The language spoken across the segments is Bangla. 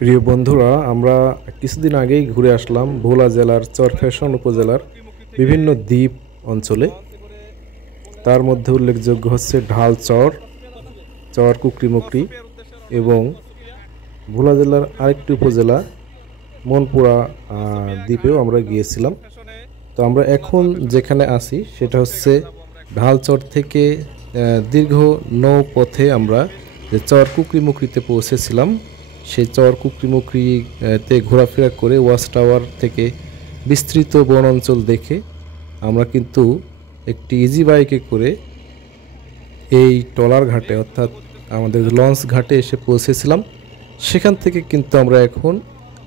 প্রিয় বন্ধুরা, আমরা কিছুদিন আগেই ঘুরে আসলাম ভোলা জেলার চরফ্যাশন উপজেলার বিভিন্ন দ্বীপ অঞ্চলে। তার মধ্যে উল্লেখযোগ্য হচ্ছে ঢাল চর, চর কুকরিমুকরি এবং ভোলা জেলার আরেকটি উপজেলা মনপুরা দ্বীপেও আমরা গিয়েছিলাম। তো আমরা এখন যেখানে আছি সেটা হচ্ছে ঢালচর থেকে দীর্ঘ নৌপথে আমরা যে চর কুকরিমুকরিতে পৌঁছেছিলাম, সেই চর কুকরিমুকরিতে ঘোরাফেরা করে ওয়াচ টাওয়ার থেকে বিস্তৃত বন অঞ্চল দেখে আমরা কিন্তু একটি ইজি বাইকে করে এই ট্রলার ঘাটে অর্থাৎ আমাদের লঞ্চ ঘাটে এসে পৌঁছেছিলাম। সেখান থেকে কিন্তু আমরা এখন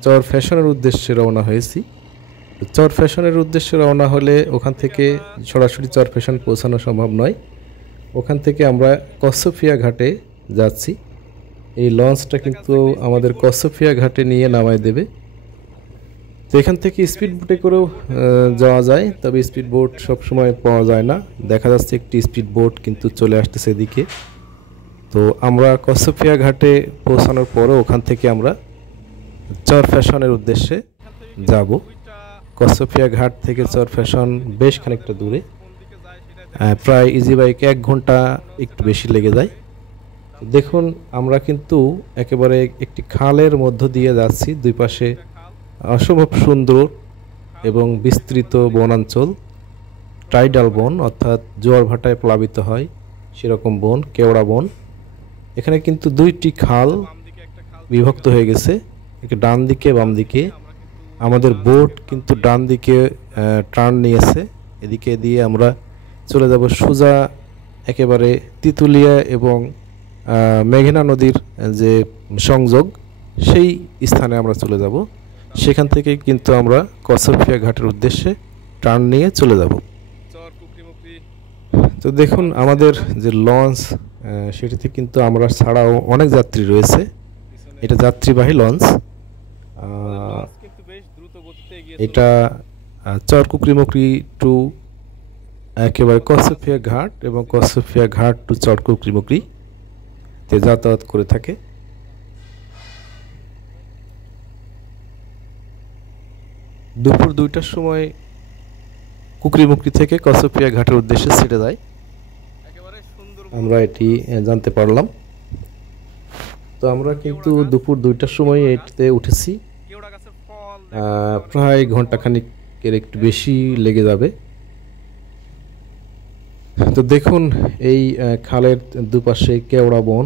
চর ফ্যাশনের উদ্দেশ্যে রওনা হয়েছি। চর ফ্যাশনের উদ্দেশ্যে রওনা হলে ওখান থেকে সরাসরি চর ফ্যাশন পৌঁছানো সম্ভব নয়। ওখান থেকে আমরা কচ্ছপিয়া ঘাটে যাচ্ছি। এই লঞ্চটা কিন্তু আমাদের কচ্ছপিয়া ঘাটে নিয়ে নামায় দেবে। তো এখান থেকে স্পিড বোটে করেও যাওয়া যায়, তবে স্পিড বোট সবসময় পাওয়া যায় না। দেখা যাচ্ছে একটি স্পিড বোট কিন্তু চলে আসতেছে এদিকে। তো আমরা কচ্ছপিয়া ঘাটে পৌঁছানোর পরও ওখান থেকে আমরা চর ফ্যাশনের উদ্দেশ্যে যাব। কচ্ছপিয়া ঘাট থেকে চর ফ্যাশন বেশ খানিকটা দূরে, প্রায় ইজি বাইকে 1 ঘন্টা একটু বেশি লেগে যায়। দেখুন, আমরা কিন্তু একেবারে একটি খালের মধ্য দিয়ে যাচ্ছি। দুই পাশে অসম্ভব সুন্দর এবং বিস্তৃত বনাঞ্চল, টাইডাল বন অর্থাৎ জোয়ার ভাটায় প্লাবিত হয় সেরকম বন, কেওড়া বন। এখানে কিন্তু 2টি খাল বিভক্ত হয়ে গেছে, একটি ডান দিকে বাম দিকে। আমাদের বোট কিন্তু ডান দিকে টার্ন নিয়েছে, এদিকে দিয়ে আমরা চলে যাব সোজা একেবারে তিতুলিয়া এবং মেঘনা নদীর যে সংযোগ, সেই স্থানে আমরা চলে যাব। সেখান থেকে কিন্তু আমরা কচ্ছপিয়া ঘাটের উদ্দেশ্যে টার্ন নিয়ে চলে যাব। তো দেখুন, আমাদের যে লঞ্চ সেটিতে কিন্তু আমরা ছাড়াও অনেক যাত্রী রয়েছে। এটা যাত্রীবাহী লঞ্চ। এটা চর কুকরিমুকরি টু একেবারে কচ্ছপিয়া ঘাট এবং কচ্ছপিয়া ঘাট টু চর কুকরিমুকরি তে যাতায়াত করে থাকে। দুপুর 2টার সময় কুকরিমুকরি থেকে কচ্ছপিয়া ঘাটের উদ্দেশ্যে ছেড়ে যায়, আমরা এটি জানতে পারলাম। তো আমরা কিন্তু দুপুর 2টার সময় এটিতে উঠেছি, প্রায় ঘন্টাখানিকের একটু বেশি লেগে যাবে। তো দেখুন, এই খালের দুপাশে কেওড়া বন,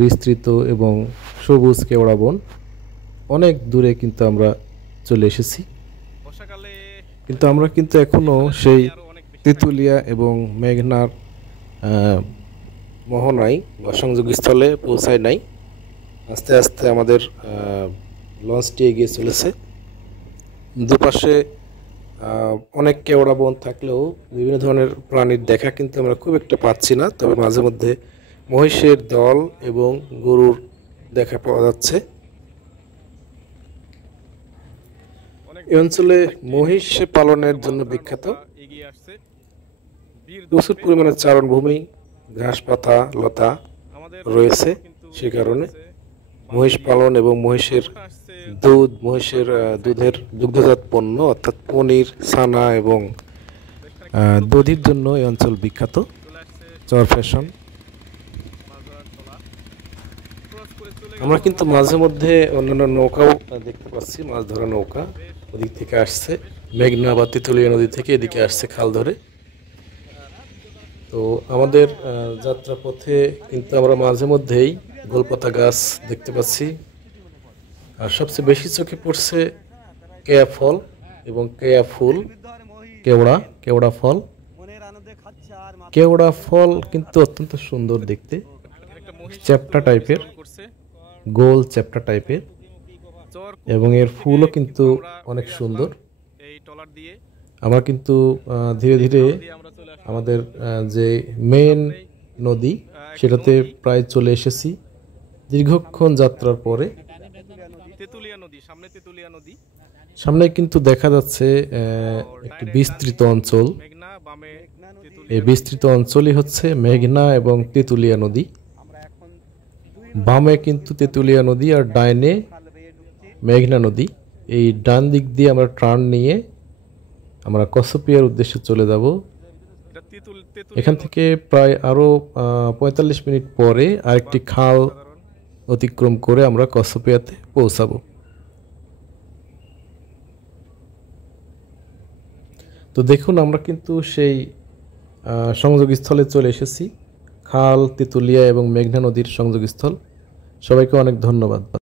বিস্তৃত এবং সবুজ কেওড়া বন। অনেক দূরে কিন্তু আমরা চলে এসেছি, কিন্তু আমরা কিন্তু এখনো সেই তেঁতুলিয়া এবং মেঘনার মোহনায় বা সংযোগস্থলে পৌঁছায় নাই। আস্তে আস্তে আমাদের লঞ্চটি এগিয়ে চলেছে। দুপাশে অনেক কেওড়া বন থাকলেও বিভিন্ন ধরনের প্রাণীর দেখা কিন্তু আমরা খুব একটা পাচ্ছি না, তবে মাঝে মধ্যে মহিষের দল এবং গরুর দেখা পাওয়া যাচ্ছে। এই অঞ্চলে মহিষ পালনের জন্য বিখ্যাত। প্রচুর পরিমাণে চারণভূমি, ঘাস পাতা লতা রয়েছে, সে কারণে মহিষ পালন এবং মহিষের দুধের দুগ্ধজাত পণ্য অর্থাৎ পনির, ছানা এবং দধির জন্য এই অঞ্চল বিখ্যাত। চর ফ্যাশন। আমরা কিন্তু মাঝে মধ্যে অন্যান্য নৌকাও দেখতে পাচ্ছি, মাছ ধরা নৌকা ওদিক থেকে আসছে, মেঘনা বা তেঁতুলিয়া নদী থেকে এদিকে আসছে খাল ধরে। তো আমাদের যাত্রাপথে কিন্তু আমরা মাঝে মধ্যেই গোলপাতা গাছ দেখতে পাচ্ছি, আর সবচেয়ে বেশি চোখে পড়ছে কেয়া ফল এবং কেয়া ফুল, কেওড়া ফল। কেওড়া ফল কিন্তু অত্যন্ত সুন্দর দেখতে, চ্যাপ্টা টাইপের, গোল চ্যাপ্টা টাইপের, এবং এর ফুলও কিন্তু অনেক সুন্দর। আমরা কিন্তু ধীরে ধীরে আমাদের যে মেন নদী সেটাতে প্রায় চলে এসেছি দীর্ঘক্ষণ যাত্রার পরে। সামনে কিন্তু দেখা যাচ্ছে একটি বিস্তৃত অঞ্চল। এই বিস্তৃত অঞ্চলই হচ্ছে মেঘনা এবং তেঁতুলিয়া নদী। বামে কিন্তু তেঁতুলিয়া নদী আর ডাইনে মেঘনা নদী। এই ডান দিক দিয়ে আমরা টার্ন নিয়ে আমরা কসপিয়ার উদ্দেশ্যে চলে যাব। এখান থেকে প্রায় আরও 45 মিনিট পরে আরেকটি খাল অতিক্রম করে আমরা কসপিয়াতে পৌঁছাবো। তো দেখুন আমরা কিন্তু সেই সংযোগস্থলে চলে এসেছি, খাল, তেঁতুলিয়া এবং মেঘনা নদীর সংযোগস্থল। সবাইকে অনেক ধন্যবাদ।